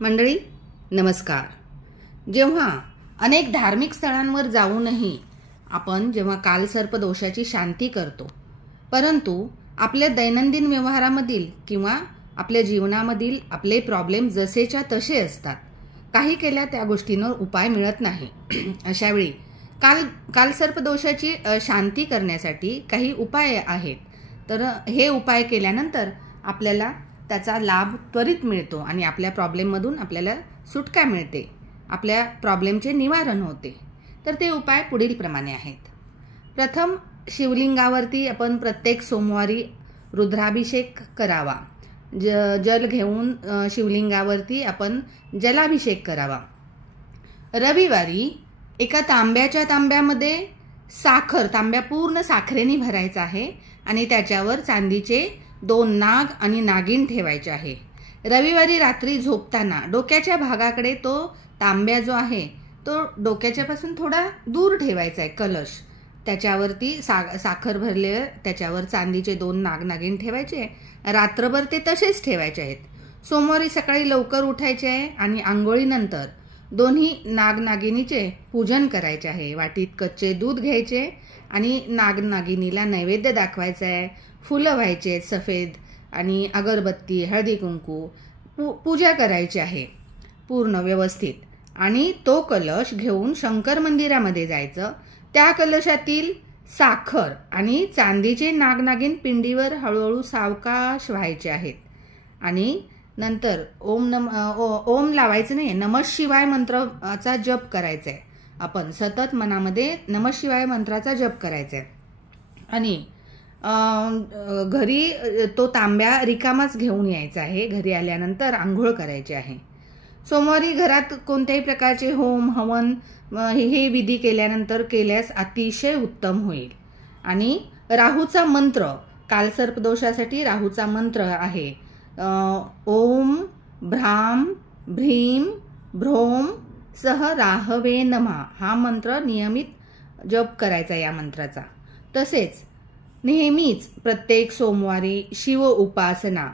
मंडळी नमस्कार। जेव्हा अनेक धार्मिक स्थळांवर जाऊनही आपण जेव्हा कालसर्प दोषाची शांती करतो, परंतु आपल्या दैनंदिन व्यवहारामधील किंवा आपल्या जीवनामधील आपले प्रॉब्लेम जसेच्या तसे असतात, काही केल्या त्या गोष्टींवर उपाय मिळत नाही। अशा वेळी कालसर्प दोषाची शांती करण्यासाठी काही उपाय आहेत। तर हे उपाय केल्यानंतर आपल्याला त्याचा लाभ त्वरित मिळतो आणि आपल्या प्रॉब्लेममधून आपल्याला सुटका मिळते, आपल्या प्रॉब्लेमचे निवारण होते। तर ते उपाय पुढील प्रमाणे आहेत। प्रथम, शिवलिंगावरती आपण प्रत्येक सोमवारी रुद्राभिषेक करावा। जल घेऊन शिवलिंगावरती आपण जलाभिषेक करावा। रविवारी एका तांब्यामध्ये साखर, तांब्या पूर्ण साखरेने भरायचा आहे आणि त्याच्यावर चांदीचे 2 नाग आणि नागिन ठेवायचे आहे। रविवारी रात्री झोपताना डोक्याच्या भागाकडे तो तांब्या जो आहे तो डोक्याच्या पासून थोडा दूर ठेवायचा आहे। कलश त्याच्यावरती साखर भरले, त्याच्यावर चांदीचे 2 नाग नागिन ठेवायचे, रात्रभर ते तसेच ठेवायचे आहेत। सोमवारी सकाळी लवकर उठायचे आहे आणि आंघोळीनंतर दोन्ही नाग नागिनीचे पूजन करायचे आहे। वाटीत कच्चे दूध घ्यायचे आणि नाग नागिनीला नैवेद्य दाखवायचा आहे। फुलं व्हायचे सफेद आणि अगरबत्ती, हळदी कुंकू पूजा करायची आहे पूर्ण व्यवस्थित। आणि तो कलश घेऊन शंकर मंदिरामध्ये जायचं। त्या कलशातील साखर आणि चांदीचे नागनागिन पिंडीवर हळूहळू सावकाश व्हायचे आहेत आणि नंतर ओम लावायचं नाही, नमः शिवाय मंत्राचा जप करायचा आहे। आपण सतत मनामध्ये नमः शिवाय मंत्राचा जप करायचा आहे आणि घरी तो तांब्या रिकामाच घेऊन यायचा आहे। घरी आल्यानंतर आंघोळ करायची आहे। सोमवारी घरात कोणत्याही प्रकारचे होम हवन हे विधी केल्यानंतर केल्यास अतिशय उत्तम होईल। आणि राहूचा मंत्र, कालसर्प दोषासाठी राहूचा मंत्र आहे ओम भ्राम भ्रीम भ्रोम सह राहवे नमः। हा मंत्र नियमित जप करायचा या मंत्राचा। तसेच नेहमीच प्रत्येक सोमवारी शिव उपासना,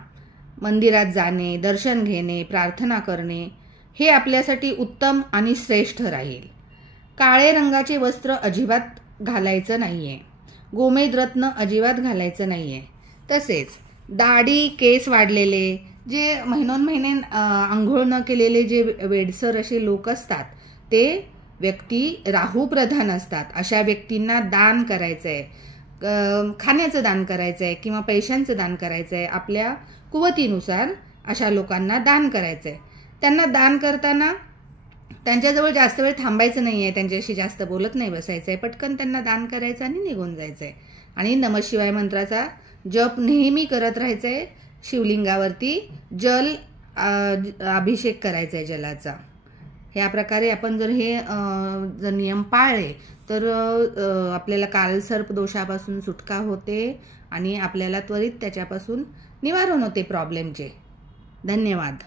मंदिरात जाणे, दर्शन घेणे, प्रार्थना करणे हे आपल्यासाठी उत्तम आणि श्रेष्ठ राहील। काळे रंगाचे वस्त्र अजिबात घालायचं नाहीये, गोमेद रत्न अजिबात घालायचं नाहीये। तसेच दाढी केस वाढलेले, जे महिनोन्महिने आंघोळ न केलेले जे वेडसर असे लोक असतात, ते व्यक्ती राहू प्रधान असतात। अशा व्यक्तींना दान करायचंय, खाण्याचं दान करायचं आहे किंवा पैशांचं दान करायचं आहे। आपल्या कुवतीनुसार अशा लोकांना दान करायचं आहे। त्यांना दान करताना त्यांच्याजवळ जास्त वेळ थांबायचं नाही आहे, त्यांच्याशी जास्त बोलत नाही बसायचं आहे, पटकन त्यांना दान करायचं आणि निघून जायचं आहे। आणि नमः शिवाय मंत्राचा जप नेहमी करत राहायचं आहे। शिवलिंगावरती जल अभिषेक करायचा आहे जलाचा। ह्या प्रकारे आपण जर हे नियम पाळले तर आपल्याला कालसर्प दोषापासून सुटका होते आणि आपल्याला त्वरित त्याच्यापासून निवारण होते प्रॉब्लेमचे। धन्यवाद।